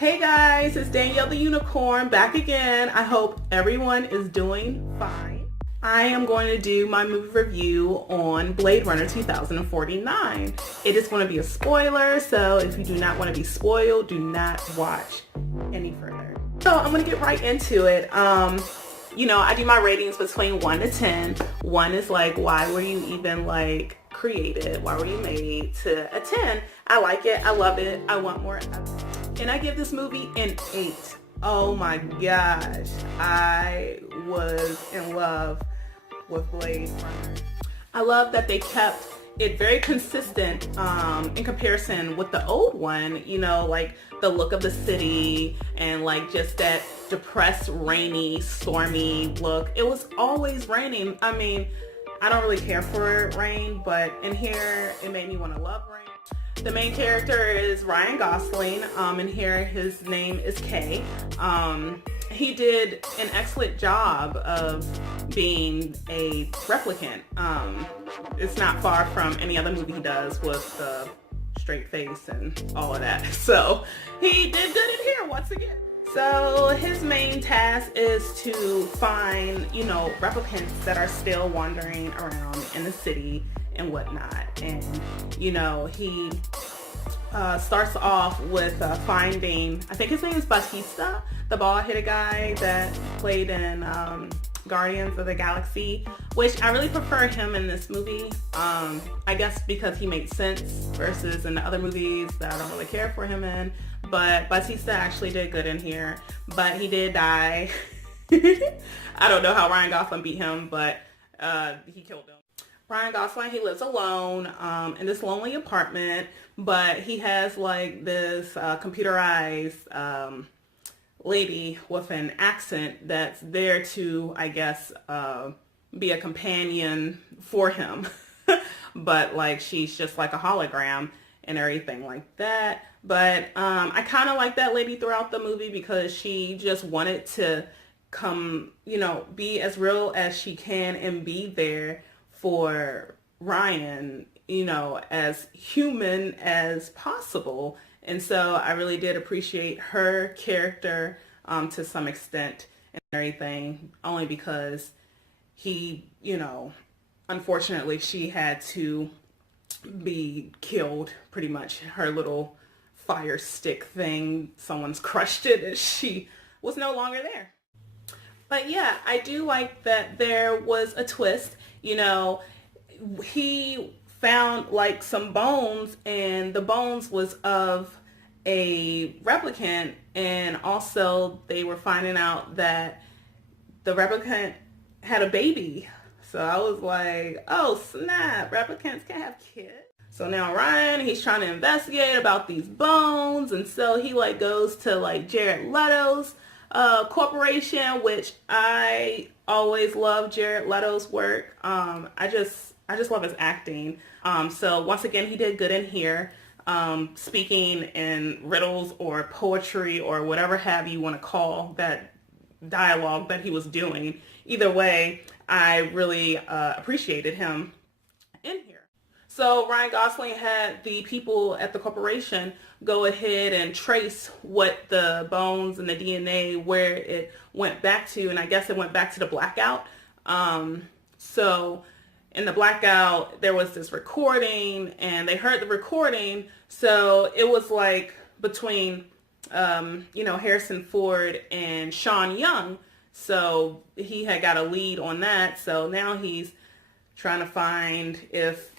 Hey guys, it's Danielle the Unicorn back again. I hope everyone is doing fine. I am going to do my movie review on Blade Runner 2049. It is going to be a spoiler, so if you do not want to be spoiled, do not watch any further. So I'm going to get right into it. I do my ratings between 1 to 10. 1 is like, why were you even like created? Why were you made? To a 10, I like it, I love it, I want more. And I give this movie an 8. Oh my gosh. I was in love with Blade Runner. I love that they kept it very consistent in comparison with the old one, like the look of the city and like just that depressed, rainy, stormy look. It was always raining. I mean, I don't really care for rain, but in here it made me want to love rain. The main character is Ryan Gosling, and here his name is Kay. He did an excellent job of being a replicant. It's not far from any other movie he does with the straight face and all of that. So he did good in here once again. So his main task is to find, replicants that are still wandering around in the city and whatnot. And, he starts off with finding, I think his name is Batista, the bald-headed guy that played in Guardians of the Galaxy, which I really prefer him in this movie. I guess because he makes sense versus in the other movies that I don't really care for him in. But Batista actually did good in here, but he did die. I don't know how Ryan Gosling beat him, but he killed him. Ryan Gosling, he lives alone in this lonely apartment, but he has like this computerized lady with an accent that's there to, I guess, be a companion for him. But like she's just like a hologram and everything like that. But I kind of like that lady throughout the movie because she just wanted to come, be as real as she can and be there for Ryan, as human as possible. And so I really did appreciate her character to some extent and everything, only because he, unfortunately she had to be killed pretty much. Her little fire stick thing, someone's crushed it and she was no longer there. But yeah, I do like that there was a twist. He found like some bones and the bones was of a replicant, and also they were finding out that the replicant had a baby. So I was like, oh snap, replicants can have kids. So now Ryan, he's trying to investigate about these bones, and so he like goes to like Jared Leto's corporation, which I always love Jared Leto's work. I just love his acting. So once again, he did good in here, speaking in riddles or poetry or whatever have you want to call that dialogue that he was doing. Either way, I really appreciated him in here. So Ryan Gosling had the people at the corporation go ahead and trace what the bones and the DNA, where it went back to, and I guess it went back to the blackout. So in the blackout, there was this recording, and they heard the recording, so it was like between, Harrison Ford and Sean Young, so he had got a lead on that, so now he's trying to find if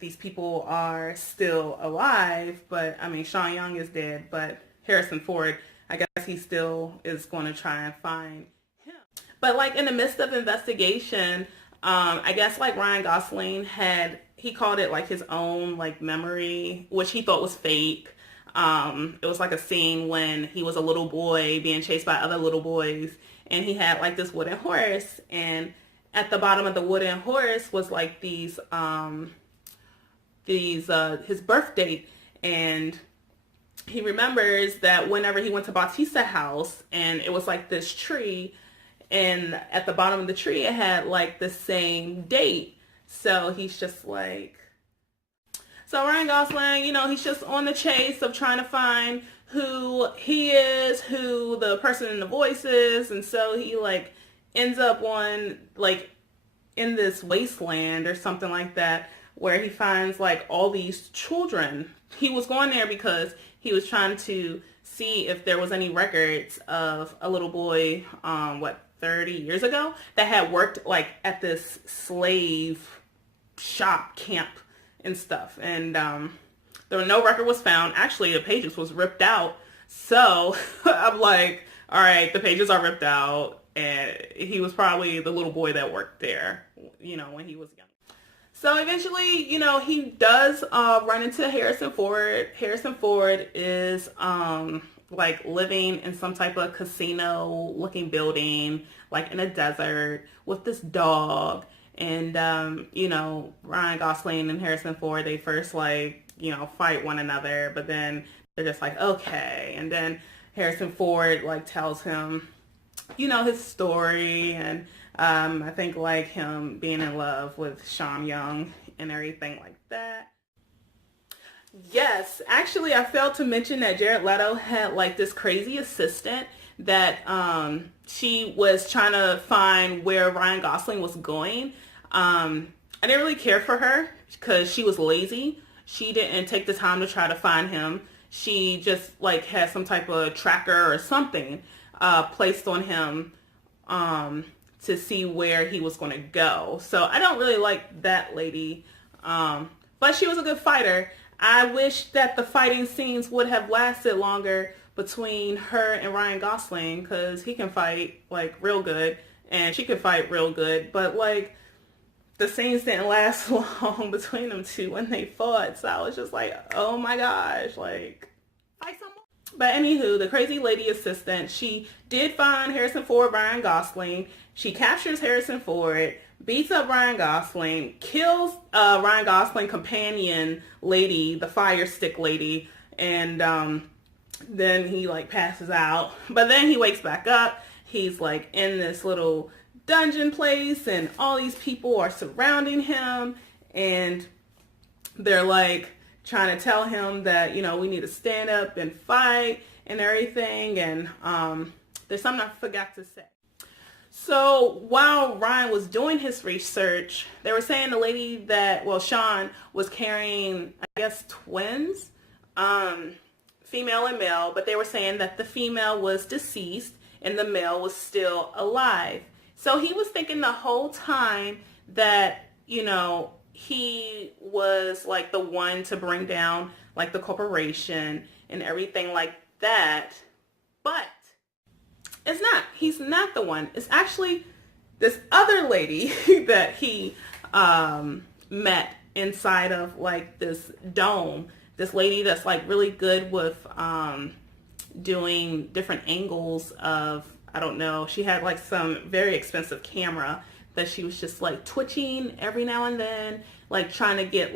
these people are still alive. But I mean, Sean Young is dead, but Harrison Ford, I guess he still is going to try and find him. But like in the midst of investigation, I guess like Ryan Gosling he called it like his own like memory, which he thought was fake. It was like a scene when he was a little boy being chased by other little boys, and he had like this wooden horse, and at the bottom of the wooden horse was like his birth date, and he remembers that whenever he went to Bautista's house, and it was like this tree, and at the bottom of the tree it had like the same date. So he's just like, so Ryan Gosling, he's just on the chase of trying to find who he is, who the person in the voice is, and so he like ends up on like in this wasteland or something like that where he finds like all these children. He was going there because he was trying to see if there was any records of a little boy 30 years ago that had worked like at this slave shop camp and stuff, and there was no record was found. Actually, the pages was ripped out. So I'm like, all right, the pages are ripped out, and he was probably the little boy that worked there, when he was young. So eventually, he does run into Harrison Ford. Harrison Ford is like living in some type of casino looking building, like in a desert with this dog. And, Ryan Gosling and Harrison Ford, they first fight one another, but then they're just like, okay. And then Harrison Ford tells him, his story, and I think him being in love with Sean Young and everything like that. Yes, actually, I failed to mention that Jared Leto had this crazy assistant that she was trying to find where Ryan Gosling was going. I didn't really care for her because she was lazy. She didn't take the time to try to find him. She just had some type of tracker or something placed on him to see where he was going to go. So I don't really like that lady, but she was a good fighter. I wish that the fighting scenes would have lasted longer between her and Ryan Gosling, because he can fight real good and she could fight real good, but the scenes didn't last long between them two when they fought. So I was just like, oh my gosh, fight someone. But anywho, the crazy lady assistant, she did find Harrison Ford, Ryan Gosling. She captures Harrison Ford, beats up Ryan Gosling, kills Ryan Gosling companion lady, the fire stick lady, and then he passes out. But then he wakes back up. He's in this little dungeon place, and all these people are surrounding him, and they're trying to tell him that we need to stand up and fight and everything. And there's something I forgot to say. So while Ryan was doing his research, they were saying the lady that, Sean was carrying, I guess, twins, female and male, but they were saying that the female was deceased and the male was still alive. So he was thinking the whole time that, he was the one to bring down the corporation and everything like that. But it's not. He's not the one. It's actually this other lady that he met inside of this dome. This lady that's really good with doing different angles of, I don't know, she had some very expensive camera that she was just twitching every now and then, trying to get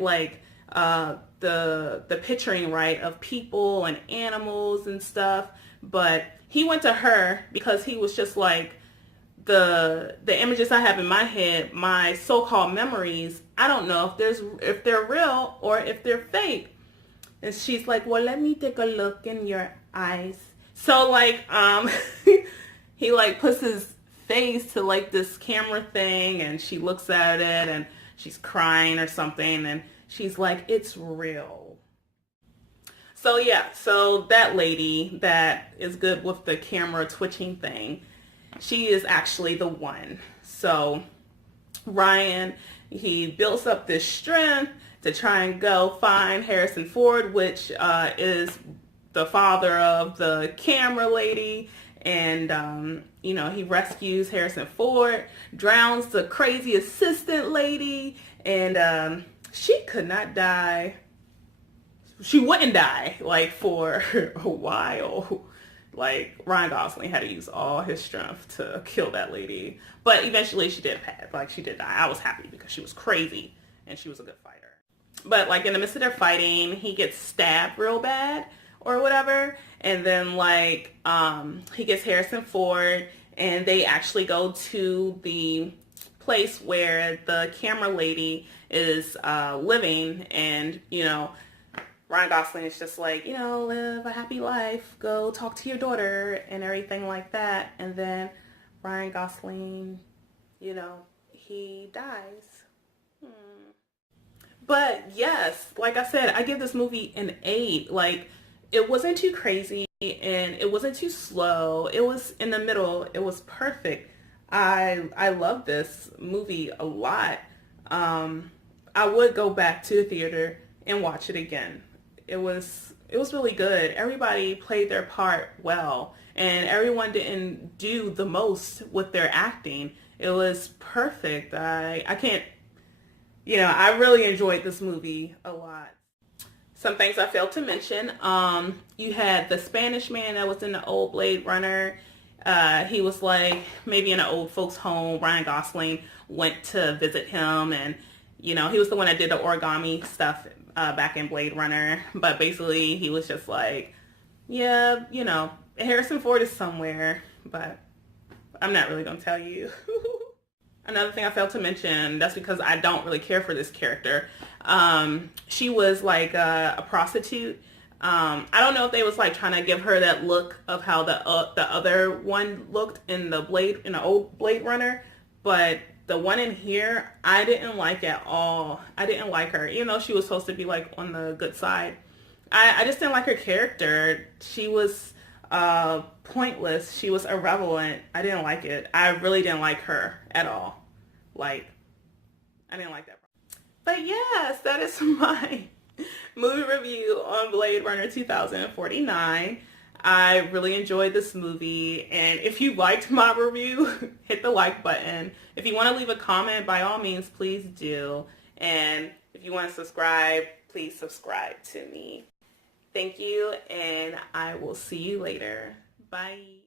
the picturing right of people and animals and stuff. But he went to her because he was just the images I have in my head, my so-called memories, I don't know if they're real or if they're fake. And she's like, well, let me take a look in your eyes. So he puts his face to this camera thing, and she looks at it and she's crying or something, and she's like, it's real. So yeah, so that lady that is good with the camera twitching thing, she is actually the one. So Ryan, he builds up this strength to try and go find Harrison Ford, which is the father of the camera lady. And, he rescues Harrison Ford, drowns the crazy assistant lady, and she could not die. She wouldn't die, for a while. Ryan Gosling had to use all his strength to kill that lady. But eventually she did pass. She did die. I was happy because she was crazy and she was a good fighter. But, in the midst of their fighting, he gets stabbed real bad or whatever. And then, he gets Harrison Ford, and they actually go to the place where the camera lady is living. And, Ryan Gosling is just like, you know, live a happy life, go talk to your daughter and everything like that. And then Ryan Gosling, you know, he dies. But yes, like I said, I give this movie an 8. Like, it wasn't too crazy and it wasn't too slow. It was in the middle. It was perfect. I love this movie a lot. I would go back to the theater and watch it again. It was really good. Everybody played their part well, and everyone didn't do the most with their acting. It was perfect. I can't, I really enjoyed this movie a lot. Some things I failed to mention. You had the Spanish man that was in the old Blade Runner. He was like maybe in an old folks home. Ryan Gosling went to visit him, and he was the one that did the origami stuff back in Blade Runner. But basically, he was just like, yeah, Harrison Ford is somewhere, but I'm not really gonna tell you. Another thing I failed to mention, that's because I don't really care for this character. She was like a prostitute. I don't know if they was like trying to give her that look of how the other one looked in the old Blade Runner, but the one in here, I didn't like at all. I didn't like her, even though she was supposed to be like on the good side. I just didn't like her character. She was pointless. She was irrelevant. I didn't like it. I really didn't like her at all. Like, I didn't like that. But yes, that is my movie review on Blade Runner 2049. I really enjoyed this movie, and if you liked my review, hit the like button. If you want to leave a comment, by all means, please do. And if you want to subscribe, please subscribe to me. Thank you, and I will see you later. Bye.